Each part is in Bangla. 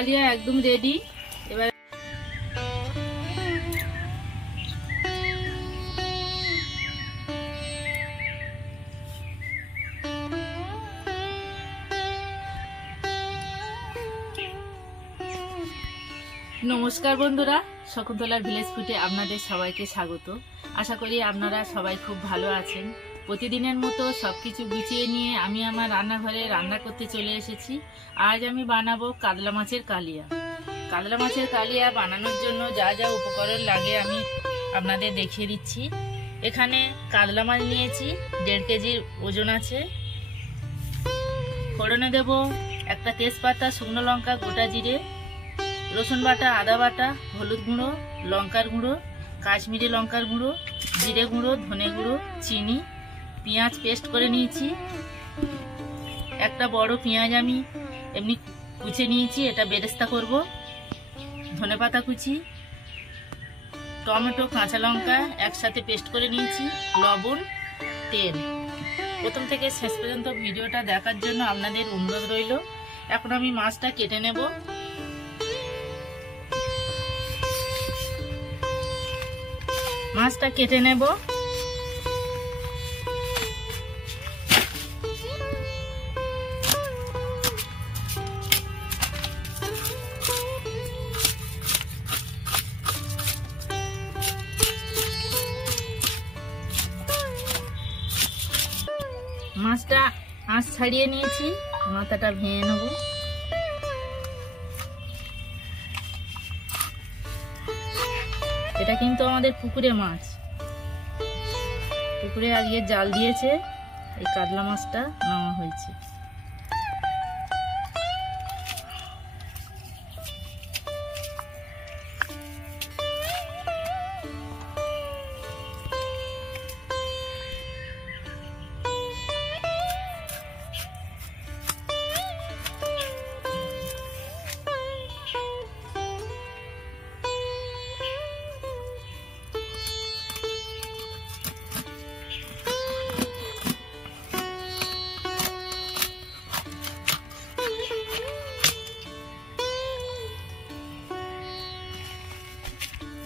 কালিয়া একদম রেডি। এবার নমস্কার বন্ধুরা, শকুন্তলার ভিলেজ ফুডে আপনাদের সবাইকে স্বাগত। আশা করি আপনারা সবাই খুব ভালো আছেন। প্রতিদিনের মতো সবকিছু গুছিয়ে নিয়ে আমি আমার রান্নাঘরে রান্না করতে চলে এসেছি। আজ আমি বানাবো কাতলা মাছের কালিয়া। কাতলা মাছের কালিয়া বানানোর জন্য যা যা উপকরণ লাগে আমি আপনাদের দেখিয়ে দিচ্ছি। এখানে কাতলা মাছ নিয়েছি, 1.5 কেজির ওজন আছে। ফোড়নে দেব একটা তেজপাতা, শুকনো লঙ্কা, গোটা জিরে, রসুন বাটা, আদা বাটা, হলুদ গুঁড়ো, লঙ্কার গুঁড়ো, কাশ্মীরি লঙ্কার গুঁড়ো, জিরে গুঁড়ো, ধনে গুঁড়ো, চিনি, পেঁয়াজ পেস্ট করে নিয়েছি। একটা বড় পেঁয়াজ আমি এমনি কুচে নিয়েছি, এটা বেরেস্তা করব। ধনেপাতা কুচি, টমেটো, কাঁচা লঙ্কা একসাথে পেস্ট করে নিয়েছি, লবণ, তেল। প্রথম থেকে শেষ পর্যন্ত ভিডিওটা দেখার জন্য আপনাদের অনুরোধ রইল। এখন আমি মাছটা কেটে নেব। মাছটা কেটে নেব। মাছটা আঁশ ছাড়িয়ে নিয়েছি, মাথাটা ভেঙে নেব। এটা কিন্তু আমাদের পুকুরে মাছ, পুকুরে আজকে জাল দিয়েছে, এই কাতলা মাছটা নেওয়া হয়েছে।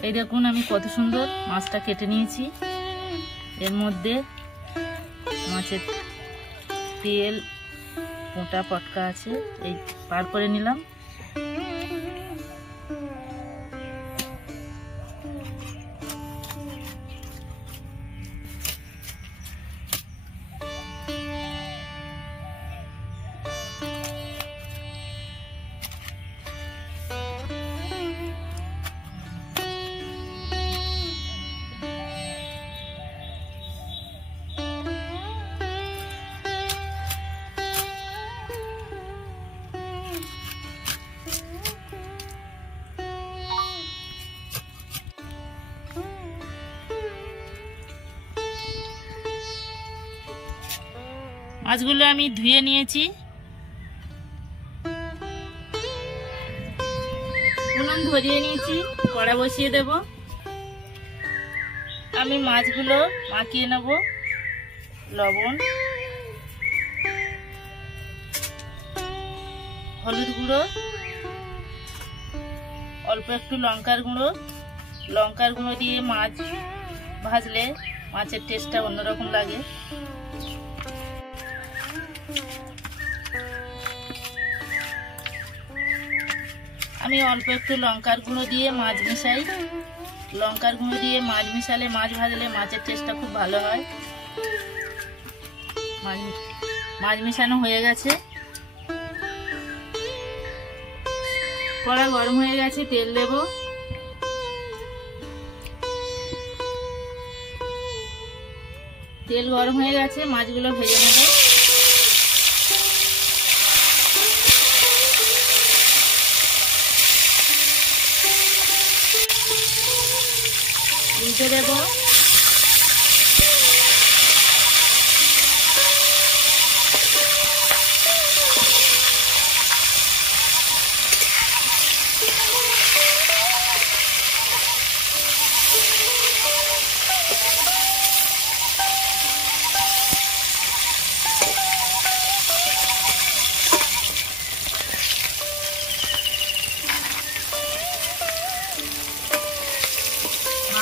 এই দেখুন আমি কত সুন্দর মাছটা কেটে নিয়েছি। এর মধ্যে মাছের তেল মোটা পটকা আছে, এই পার করে নিলাম। মাছগুলো আমি ধুয়ে নিয়েছি। উনুন ধরিয়ে নিয়েছি, কড়া বসিয়ে দেব। আমি মাছগুলো মাখিয়ে নেব। লবণ, হলুদ গুঁড়ো, অল্প একটু লঙ্কার গুঁড়ো। লঙ্কার গুঁড়ো দিয়ে মাছ ভাজলে মাছের টেস্টটা অন্যরকম লাগে। আমি অল্প একটু লঙ্কার গুঁড়ো দিয়ে মাছ মিশাই। লঙ্কার গুঁড়ো দিয়ে মাছ মিশালে, মাছ ভাজলে মাছের টেস্টটা খুব ভালো হয়। মাছ মিশানো হয়ে গেছে। কড়া গরম হয়ে গেছে, তেল দেব। তেল গরম হয়ে গেছে, মাছগুলো ভেজে নেব। উল্টে দেব।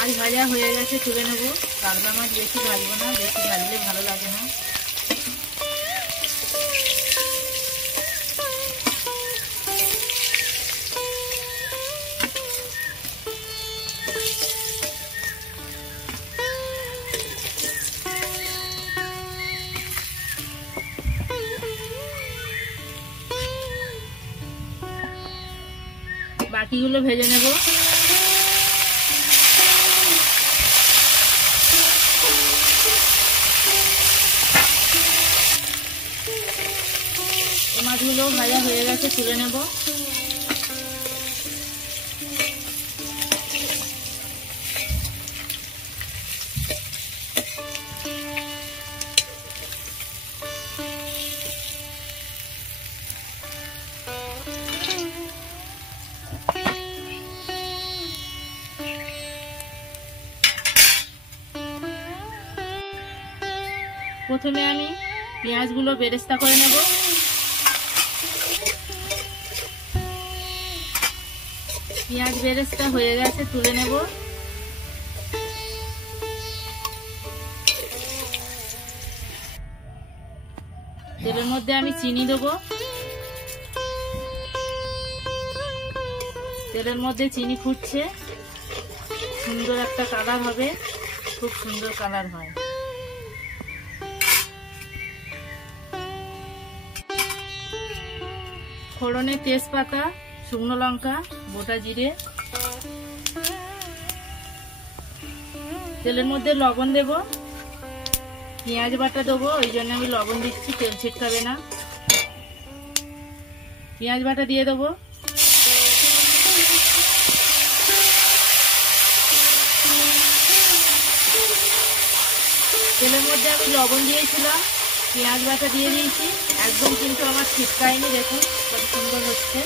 মাছ ভাজা হয়ে গেছে, তুলে নেবো। কাতলা মাছ বেশি ভাজবো না, বেশি ভাজলে ভালো লাগে না। বাকিগুলো ভেজে নেব। এই মাছগুলো ভাজা হয়ে গেছে, তুলে নেব। প্রথমে আমি পেঁয়াজগুলো বেরেস্তা করে নেব। পেঁয়াজ বেরেস্তা হয়ে গেছে, তুলে নেব। তেলের মধ্যে আমি চিনি দেবো। তেলের মধ্যে চিনি ফুটছে, সুন্দর একটা কালার হবে, খুব সুন্দর কালার হয়। ফোড়নে তেজপাতা, শুকনো লঙ্কা, গোটা জিরে। তেলের মধ্যে লবণ দেব। পেঁয়াজ বাটা দেবো, ওই জন্য আমি লবণ দিচ্ছি, তেল ছিটকাবে না। পেঁয়াজ বাটা দিয়ে দেবো। তেলের মধ্যে আমি লবণ দিয়েছিলাম, পেঁয়াজ বাটা দিয়ে দিয়েছি, একদম কিন্তু আমার ছিটকায়নি। দেখুন কত সুন্দর হচ্ছে।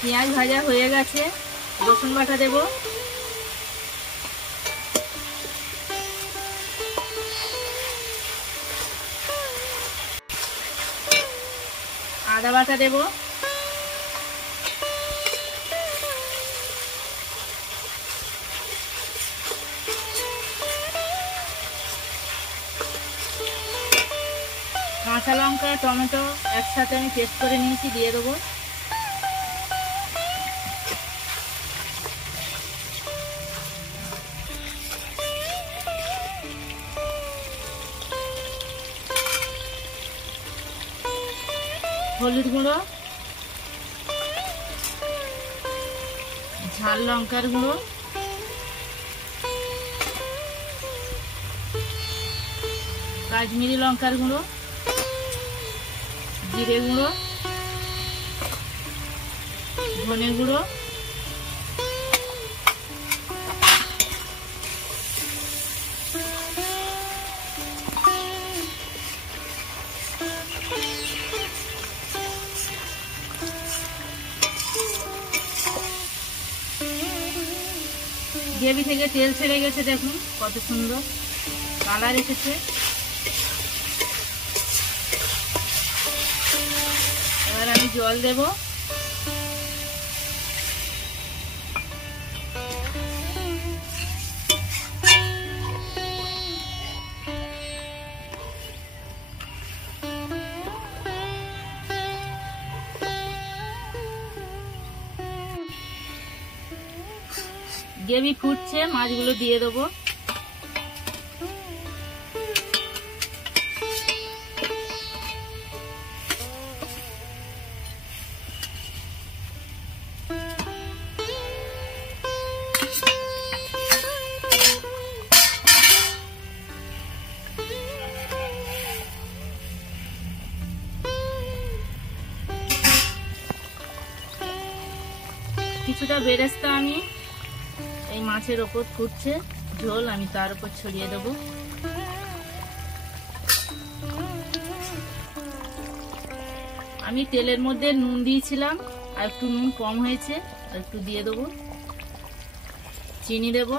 পেঁয়াজ ভাজা হয়ে গেছে, রসুন বাটা দেব। আদা বাটা দেব। কাঁচা লঙ্কা, টমেটো একসাথে আমি পেস্ট করে নিয়েছি, দিয়ে দেবো। হলুদ গুঁড়ো, ঝাল লঙ্কার গুঁড়ো, কাশ্মীরি লঙ্কার গুঁড়ো, জিরে গুঁড়ো, ধনে গুঁড়ো, গ্রেভি থেকে তেল ছেড়ে গেছে, দেখুন কত সুন্দর কালার এসেছে। এবার আমি জল দেব। গ্রেভি ফুটছে, মাছগুলো দিয়ে দেবো। কিছুটা বেরেস্তা আমি এই মাছের ওপর ফুটছে ঝোল, আমি তার উপর ছড়িয়ে দেব। আমি তেলের মধ্যে নুন দিয়েছিলাম, আর একটু নুন কম হয়েছে, আর একটু দিয়ে দেবো। চিনি দেব।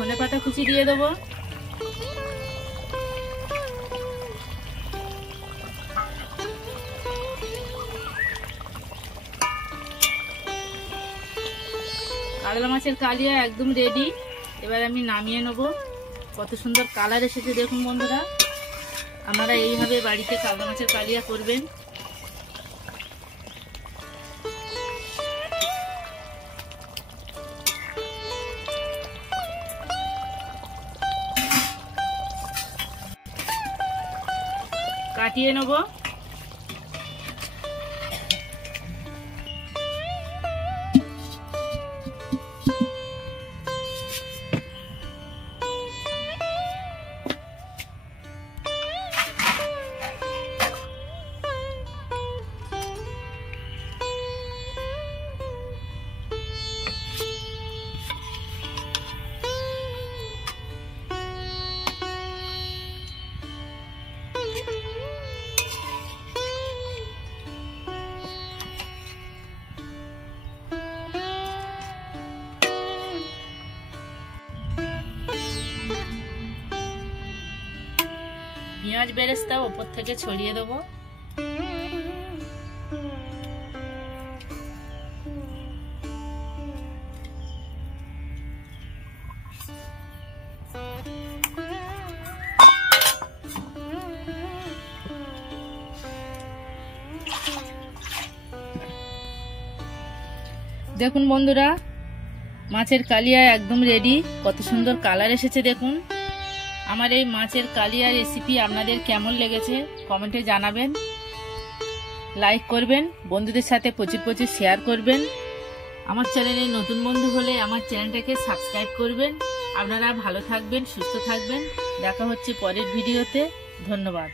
ধনেপাতা কুচি দিয়ে দেবো। কাতলা মাছের কালিয়া একদম রেডি। এবার আমি নামিয়ে নেব। কত সুন্দর কালার এসেছে দেখুন বন্ধুরা। আপনারা এইভাবে বাড়িতে কাতলা মাছের কালিয়া করবেন। কাটিয়ে নেব। পেঁয়াজ বেরেস্তা ওপর থেকে ছড়িয়ে দেবো। দেখুন বন্ধুরা, মাছের কালিয়া একদম রেডি। কত সুন্দর কালার এসেছে দেখুন। আমার এই মাছের কালিয়া রেসিপি আপনাদের কেমন লেগেছে কমেন্টে জানাবেন। লাইক করবেন, বন্ধুদের সাথে প্রচুর প্রচুর শেয়ার করবেন। আমার চ্যানেলে নতুন বন্ধু হলে আমার চ্যানেলটাকে সাবস্ক্রাইব করবেন। আপনারা ভালো থাকবেন, সুস্থ থাকবেন। দেখা হচ্ছে পরের ভিডিওতে। ধন্যবাদ।